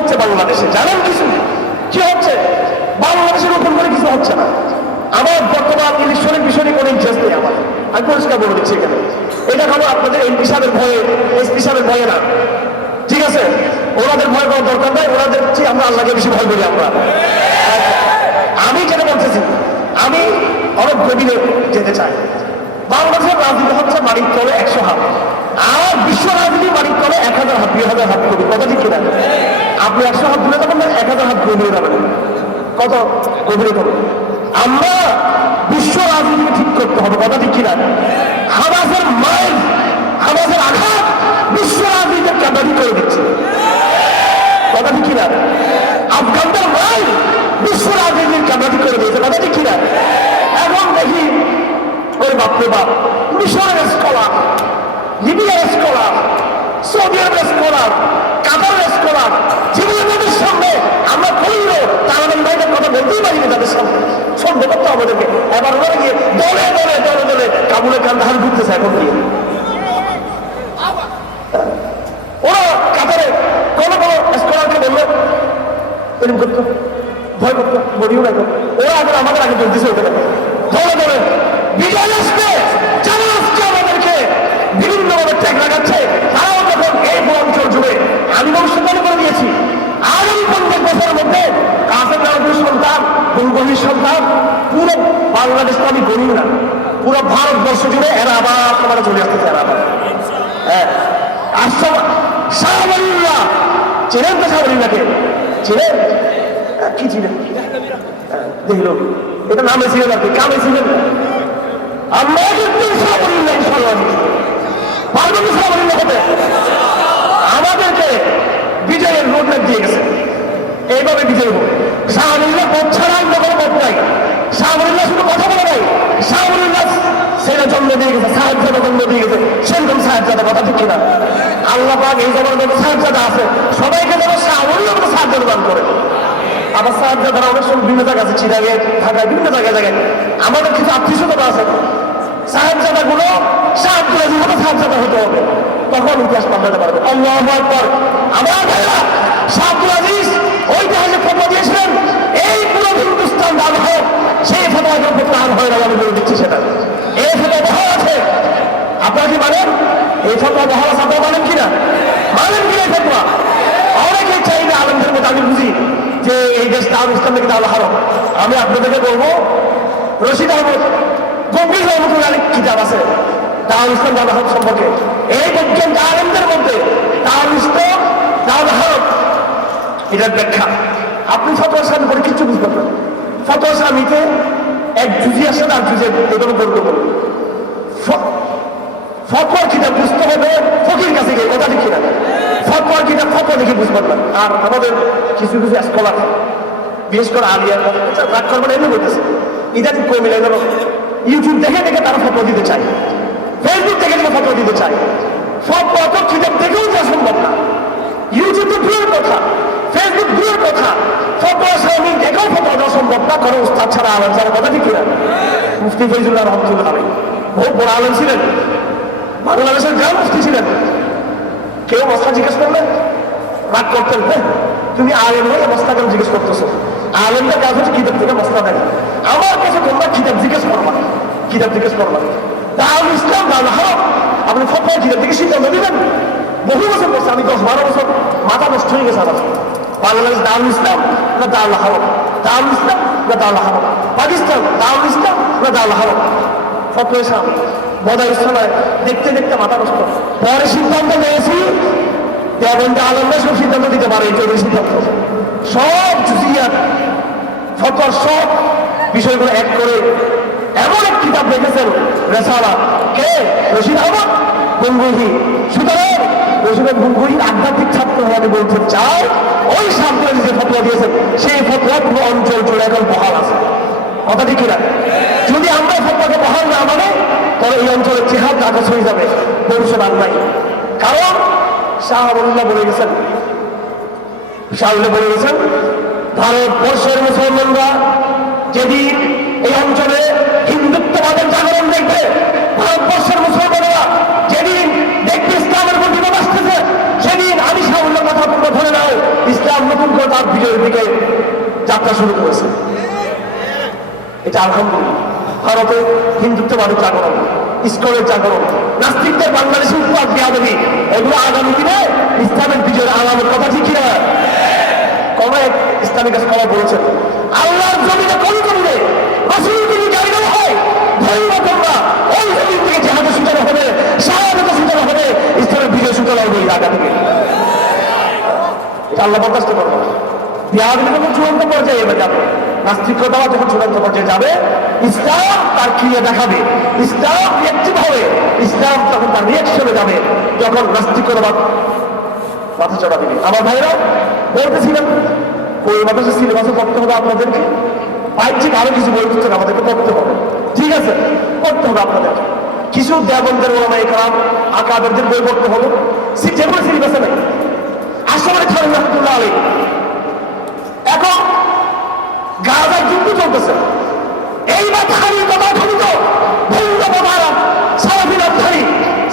হচ্ছে বাংলাদেশে জানেন কিছু কি হচ্ছে? বাংলাদেশে নতুন করে কিছু হচ্ছে না। আমার বর্তমান ইলেকশনের বিষয়ে কোনো ইন্টারেস্ট নেই আমার। আমি পরিষ্কার বলে দিচ্ছি এখানে। এটা হলো আপনাদের এমপি সাহেবের ভয়ে, এসপি সাহেবের ভয়ে না। ঠিক আছে? ওনাদের ভয় করার দরকার নাই। ওনাদের চেয়ে আমরা আল্লাহকে বেশি ভয় করি আমরা। আমি যেটা বলতেছি? আমি অনেক গভীরে যেতে চাই। বাংলাদেশের রাজনীতি হচ্ছে মানিক তলে একশো হাত। আর বিশ্ব রাজনীতি মানিক তলে এক হাজার হাত, দুই হাজার হাত করি কথা ঠিক কিনা? আপনি একশো হাত দূরে যাবেন না, এক হাজার হাত গভীরে যাবেন। কত গভীরে যাবেন আমরা বিশ্ব রাজনীতিকে ঠিক করতে হবে, কথা ঠিক কিনা? হামাসের মাইল, হামাসের আঘাত বিশ্ব রাজনীতির ক্যাপাটি করে দিচ্ছে। কথা ঠিক কিনা? আফগানদের মাইল বিশ্ব রাজনীতির ক্যাপাটি করে দিয়েছে, কথা ঠিক কিনা? এখন দেখি ওই বাপরে বাপ, মিশরের স্কলার লিবিয়ার স্কলার সৌদি আরবের স্কলার কাতারের স্কলার যেগুলো তাদের আমরা করিল তারা ভাইদের কথা বলতেই পারি না তাদের করতে এবার ওরা গিয়ে দলে দলে দলে দলে ঘুরতেছে এখন গিয়ে। ওরা কাতারে কোনো কোনো স্কলারকে বলল, এরকম করতো, ভয় করতো বলিও না তো। ওরা আগে আমাদের আগে চলতেছে ওখানে ধরে ধরে বিজয় আসবে আজকে আমাদেরকে বিভিন্নভাবে ট্যাগ লাগাচ্ছে তারাও যখন এই অঞ্চল জুড়ে ভবিষ্যৎবাণী করে দিয়েছি। আগামী পঞ্চাশ বছরের মধ্যে নারদের সন্তান গুলগহির সন্তান পুরো বাংলাদেশ তো আমি গণি না। পুরো ভারতবর্ষ জুড়ে এরা আবার তোমার চলে আসতেছে এরা আবার। হ্যাঁ। চেনেন তো শাহবালিল্লাহকে চেনেন? হ্যাঁ, কি ছিলেন দেখল এটা নামে ছিলেন আপনি কামে ছিলেন। আমরা কিন্তু ইনশাল্লাহ পারবেন হতে বিজয়ের রোডম্যাপ দিয়ে গেছে। এইভাবে বিজয় হোক শাহরুল্লাহ পথ ছাড়া অন্য কোনো পথ নাই। শাহরুল্লাহ শুধু কথা বলে নাই। শাহরুল্লাহ সেটা জন্ম দিয়ে গেছে, সাহেবজাদা জন্ম দিয়ে গেছে। সেরকম সাহেবজাদা কথা ঠিক কিনা? আল্লাহ পাক এই জমার মধ্যে সাহেবজাদা আছে। সবাইকে যেন শাহরুল্লাহ মতো সাহেবজাদা দান করে। আবার সাহেবজাদারা অনেক সময় বিভিন্ন জায়গা আছে, চিরাগে ঢাকায় বিভিন্ন জায়গায় জায়গায়। আমাদের কিছু আত্মীয় আছে। সাহেবজাদা গুলো সাহেবজাদা জীবনে হতে হবে। তখন ইতিহাস পাল্টাতে পারবে। আল্লাহ আকবর। আমার ভাইরা শাহুল আজিজ ওই জাহাজে ফটো দিয়েছিলেন, এই পুরো হিন্দুস্তান দান হোক সেই ফটো এখন প্রত্যাহার হয়ে গেল আমি বলে দিচ্ছি সেটা। এই ফটো বহাল আছে। আপনারা কি মানেন? এই ফটো বহাল আছে, আপনারা মানেন কিনা মানেন কিনা ফটোয়া অনেকে চাই না আলমদের আমি বুঝি যে এই দেশটা আল ইসলাম থেকে আল্লাহ হারম। আমি আপনাদেরকে বলব, রশিদ আহমদ, গম্ভীর রহমতুল্লাহ কিতাব আছে দারুল ইসলাম হক সম্পর্কে। এই একজন আলমদের মধ্যে দাদা হক এটার ব্যাখ্যা। আপনি ফতোয়া সামনে করে কিচ্ছু বুঝবেন না। ফতোয়া স্বামীতে এক জুজি আসে না জুজে এগুলো করতে বলবে ফতোয়ার কিতাব বুঝতে হবে ফকির কাছে গিয়ে, কথা লিখি না ফতোয়ার কিতাব, ফতোয়া দেখে বুঝবেন না আর আমাদের কিছু কিছু স্কলার বিশেষ করে আলিয়া রাগ করবেন এমনি বলতেছে। ইদানিং কমে গেল ইউটিউব দেখে দেখে তারা ফটো দিতে চায়। ফেসবুক দেখে দেখে ফটো দিতে চায় ফটো কিতাব দেখেও যা সম্ভব না। ইউটিউব তো দূরের কথা ফেসবুক দূরের কথা। ফটো স্বামী দেখেও ফটো দেওয়া সম্ভব না, কারণ উস্তাদ ছাড়া আলম ছাড়া কথা ঠিক কিনা মুফতি ফৈজুল্লাহ রহমতুল্লাহ আলী বহু বড় আলম ছিলেন। বাংলাদেশের গ্রাম মুফতি ছিলেন। কেউ মস্তা জিজ্ঞেস করলে? রাগ করতেন হ্যাঁ তুমি আলেম হয়ে মস্তা কেন জিজ্ঞেস করতেছো? আলেমটা কাজ হচ্ছে কিতাব থেকে মস্তা দেয়। আমার কাছে তোমরা কিতাব জিজ্ঞেস করবা কিতাব জিজ্ঞেস করবা দাউল ইসলাম দাউল হারাম। আপনি ফটোয়া কিতাব থেকে সিদ্ধান্ত দিবেন বহু বছর বলছে আমি দশ বারো বছর মাথা নষ্ট হয়ে গেছে আমার। বাংলাদেশ দাউল ইসলাম না দাউল হারাম? দাউল ইসলাম না দাউল হারাম? পাকিস্তান দাউল ইসলাম না দাউল হারাম? ফটো ইসলাম বদার সময় দেখতে দেখতে মাথা নষ্ট। পরে সিদ্ধান্ত নিয়েছি দেবন্দা আলমরা সব সিদ্ধান্ত দিতে পারে, এই চৌধুরী সিদ্ধান্ত সব জুজিয়াত ফতোয়ার সব বিষয়গুলো এক করে কিতাব লিখেছেন রেসালা। কে? রশিদ আহমদ? গঙ্গুহি সুতরাং রশিদ গঙ্গুহি আধ্যাত্মিক ছাত্র আমি বলতে চাই ওই সামনে যে ফতোয়া দিয়েছেন, সেই ফতোয়া পুরো অঞ্চল জুড়ে এখন বহাল আছে। কথা ঠিক কিনা? যদি আমরা ফতোয়াকে বহাল না মানে তবে এই অঞ্চলের চেহার কাগজ হয়ে যাবে আর নাই। কারণ শাহরুল্লাহ বলে গেছেন, শাহরুল্লাহ বলে গেছেন, ভারতবর্ষের মুসলমানরা যেদিন এই অঞ্চলে হিন্দুত্ববাদের জাগরণ দেখবে ভারতবর্ষের মুসলমানরা। যেদিন দেখবে ইসলামের প্রতি আসতেছে, সেদিন আমি শাহুল্লাহ কথা তোমরা ধরে নাও, ইসলাম নতুন করে তার বিজয়ের দিকে যাত্রা শুরু করেছে। এটা আলহামদুলিল্লাহ। ভারতে হিন্দুত্ববাদের জাগরণ, ইস্কনের জাগরণ, নাস্তিকদের বাংলাদেশে উৎপাদ বিয়াদবি, এগুলো আগামী দিনে ইসলামের বিজয়ের আলামের কথা ঠিক কিনা? এক ইসলামিক স্কলার বলেছেন। আল্লাহর জমিনে কোন জমিনে চূড়ান্ত পর্যায়ে যাবে চূড়ান্ত পর্যায়ে যাবে তার দেখাবে। ইসলাম ইসলাম যাবে। মাথা চড়া দিবে আমার ভাইরা, বলতেছিলাম ওই মাদ্রাসা সিলেবাসে পড়তে হবে আপনাদেরকে? বাহ্যিক আরও কিছু বই পুস্তক আমাদেরকে পড়তে হবে। ঠিক আছে, পড়তে হবে আপনাদের। কিছু দেবন্দের ওলামাই কালাম আকাবেরদের বই পড়তে হবে। যেগুলো সিলেবাসে নাই। আসলে খান রহমতুল্লাহ আলী এখন গাজার যুদ্ধ চলতেছে। এই মাথারির কথা খনিত ভিন্ন প্রধান সারাফি নামধারী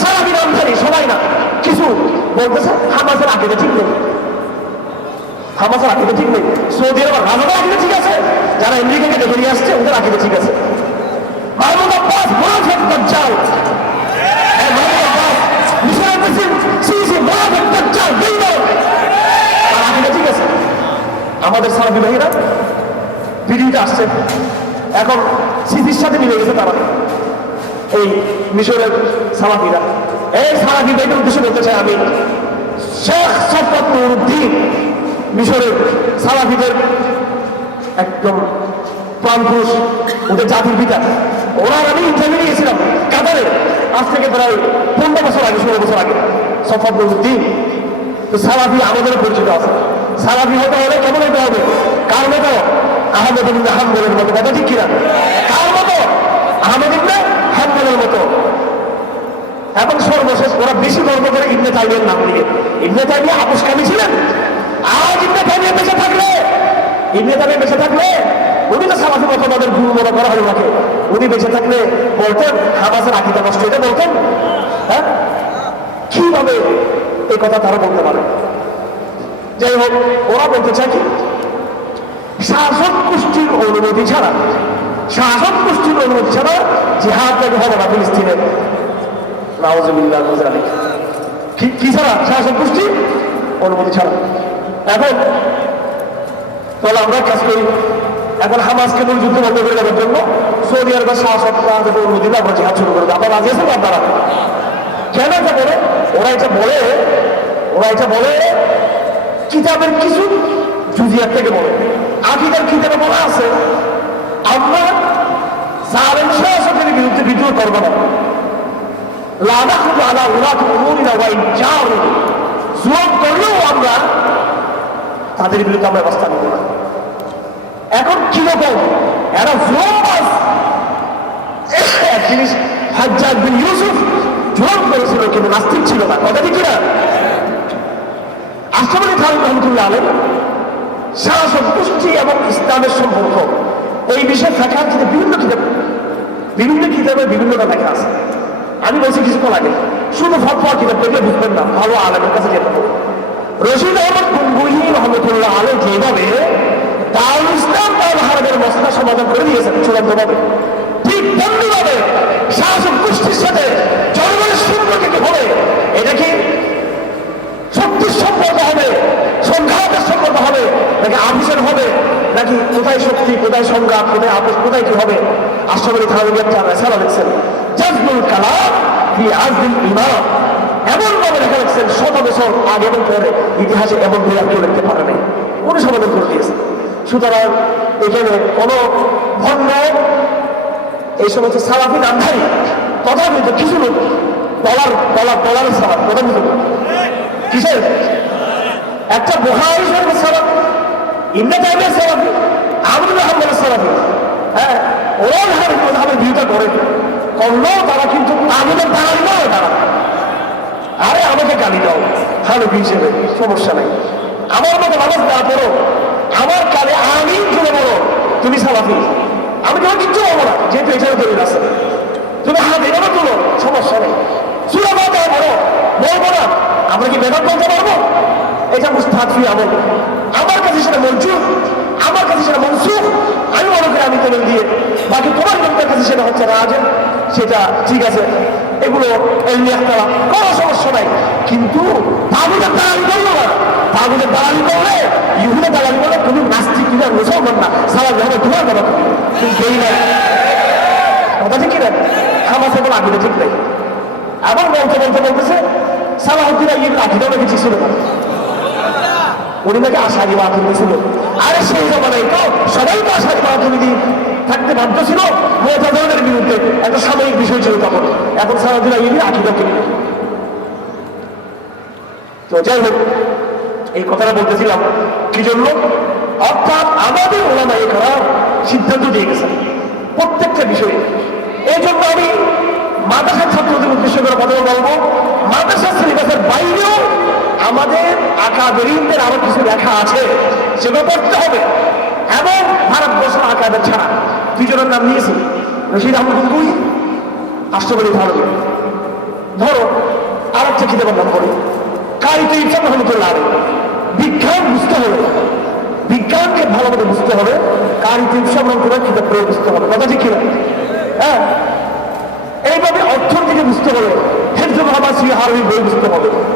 সারাফি নামধারী সবাই না। কিছু বলতেছে, হামাসের আগে ঠিক নেই। হামাসের আগে ঠিক নেই। সৌদি আরব রাজাদের আগে ঠিক আছে। যারা আমেরিকাকে দেখে নিয়ে আসছে, ওদের আগে ঠিক আছে। মাহমুদ আব্বাস, মুনাফিক দাজ্জাল। মাহমুদ ঠিক আছে। আমাদের সারাফি ভাইরা ভিডিওটা আসছে। এখন স্মৃতির সাথে মিলে গেছে তারা। এই মিশরের সালাফিরা। এই সালাফি ভাইদের উদ্দেশ্যে বলতে চাই আমি, শেখ সফত মিশরের সালাফিদের একদম প্রাণপুরুষ ওদের জাতির পিতা। ওরা আমি ইন্টারভিউ নিয়েছিলাম কাতারে। আজ থেকে প্রায় পনেরো বছর আগে, ষোলো বছর আগে, সফত নুরুদ্দিন তো সালাফি আমাদের পরিচিত আছে। সালাফি হতে হলে কেমন হতে হবে? কার মতো? আহমেদ হাম্বলের মতো। কথা ঠিক কিনা? কার মতো? আহমেদ ইবনে হাম্বলের মতো। এবং সর্বশেষ, ওরা বেশি গর্ব করে ইবনে তাইমিয়ার নাম নিয়ে। ইবনে তাইমিয়া আপোষকামী ছিলেন। আজ ইবনে তাইমিয়া বেঁচে থাকলে, ইবনে তাইমিয়া বেঁচে থাকলে, উনি তো সালাফি মতো তাদের গুরু মনে করা হয় ওনাকে উনি বেঁচে থাকলে বলতেন হামাসের আকিদা নষ্ট এটা বলতেন। হ্যাঁ? কীভাবে এই কথা তারা বলতে পারে? যাই হোক, ওরা বলতে চায় কি? শাসক গোষ্ঠীর অনুমতি ছাড়া, শাসক গোষ্ঠীর অনুমতি ছাড়া জিহাদ থেকে হবে না ফিলিস্তিনে। নাওজবিল্লাহ কি ছাড়া? শাসক গোষ্ঠী অনুমতি ছাড়া। এখন তাহলে আমরা কাজ করি। এখন হামাসকে মূল যুদ্ধ বন্ধ করে দেওয়ার জন্য সৌদি আরবের শাসকরা যদি অনুমতি আমরা জিহাদ শুরু করে আপনার রাজি আছেন আপনারা। কেন এটা বলে? ওরা এটা বলে, ওরা এটা বলে কিতাবের কিছু জুজিয়ার থেকে বলে। আকিদার কিতাবে বলা আছে, আমরা জালেম শাসকের বিরুদ্ধে বিদ্রোহ করব না। লাদা খুব আলা উলাত উমুরিনা ওয়াই জারু। জুলুম করলেও আমরা তাদের বিরুদ্ধে আমরা ব্যবস্থা নেব না। এখন কীরকম এরা জিনিস ইউসুফ করেছিল, কিন্তু নাস্তিক ছিল না। কথা ঠিক না আশরাফ খান রহমতুল্লাহ আলম শাসক গোষ্ঠী এবং ইসলামের সম্পর্ক। এই বিষয়ে ফেকা কিন্তু বিভিন্ন কিতাব, বিভিন্ন কিতাবে বিভিন্নটা লেখা আছে। আমি বলছি কিছুক্ষণ আগে। শুধু ফটফট কিতাব দেখলে বুঝবেন না। ভালো আলমের কাছে যেতে হবে। রশিদ আহমদ গুঙ্গুহি রহমতুল্লাহ আলম যেভাবে দারুল ইসলাম হারবের মশলা সমাধান করে দিয়েছেন চূড়ান্তভাবে ঠিক তেমনিভাবে শাসক গোষ্ঠীর সাথে জনগণের সম্পর্কে কি হবে এটা কি শক্তির সম্পর্ক হবে সংঘাতের সম্পর্ক হবে নাকি আপিসের হবে নাকি কোথায় শক্তি কোথায় সংঘাত কোথায় আপোষ কোথায় কি হবে আশাবাদী খানের একটা সারা লিখছেন জাজবুল কালাম ফি আজদিল ইমাম এমন ভাবে লেখা লিখছেন শত বছর আগে এবং পরে ইতিহাসে এমন বিরাট কেউ লিখতে পারে নাই উনি সমাধান করে দিয়েছেন সুতরাং এখানে কোনো ভণ্ড এই সমস্ত সালাফি নামধারী তথাকথিত কিছু লোক ডলার ডলার ডলারের সালাফ তথাকথিত কিসের? একটা বুহারি শরীফের সালাফ, ইবনে তাইমিয়ার সালাফি আবুল আহমদের সালাফি। হ্যাঁ ওরাও হার মধাবের বিরোধিতা করে। করলেও তারা কিন্তু আমাদের দাঁড়ালি নয় তারা। দাও হানবি হিসেবে? সমস্যা নাই। আমার মতো নামাজ না পড়ো। আমার কালে আমি জুড়ে বলো, তুমি সালাফি। আমি তোমার কিচ্ছু বলব না, যেহেতু এখানে দলিল আছে। তুমি হাত এভাবে তুলো, সমস্যা নেই। সুরা বলতে বলো বলব না, আমরা কি বেদাত বলতে পারব? এটা মুস্তাহাফি আমল। আমার কাছে সেটা মঞ্জুর, আমার কাছে সেটা মনসুখ। আমি মনে করি আমি দলিল দিয়ে, বাকি তোমার লোকদের কাছে সেটা হচ্ছে রাজের। সেটা ঠিক আছে। এগুলো একটা কোনো সমস্যা নাই। কিন্তু তাগুদের দালালি করল না। তাগুদের দালালি করলে ইহুদের দালালি করলে তুমি নাস্তিক কিনা মুসলমান না, সারা কথা কিন্তু এই নাই। কথা ঠিক এখন আগুনে ঠিক নাই। আবার বলতে বলতে বলতেছে সালাহুদ্দিন আইয়ের আকিদাও নাকি ঠিক ছিল না। উনি নাকি আশারি মাতুল ছিল আরে সেই জমানায় তো সবাই তো আশারি মাতুল থাকতে বাধ্য ছিল, মোতাজনের বিরুদ্ধে একটা সাময়িক বিষয় ছিল তখন। এখন সারাদিন আইয়ের আকিদা কেন তো যাই হোক, এই কথাটা বলতেছিলাম, কি জন্য? অর্থাৎ আমাদের ওলামা এখানে সিদ্ধান্ত দিয়ে গেছেন প্রত্যেকটা বিষয়ে। এই জন্য আমি মাদ্রাসার ছাত্রদের উদ্দেশ্য করে কথা বলব। মাদ্রাসার সিলেবাসের বাইরেও আমাদের আকাবেরিনদের আরও কিছু লেখা আছে, সেগুলো পড়তে হবে। এবং ভারতবর্ষ আকাদের ছাড়া দুজনের নাম নিয়েছি রশিদ আহমদ গুনগুই রাষ্ট্রপতি ভালো ধরো। আর একটা কিতাবের নাম করি। কারিতে ইচ্ছা রহমতুল্লাহ আলী বিজ্ঞান বুঝতে হবে। বিজ্ঞানকে ভালো করে বুঝতে হবে। কারিতে ইচ্ছা রহমতুল্লাহ কিতাব করে বুঝতে হবে। কথা ঠিক হ্যাঁ? এইভাবে অর্থনীতিকে বুঝতে হবে। হেফজুল রহমান সিহারি বই বুঝতে হবে।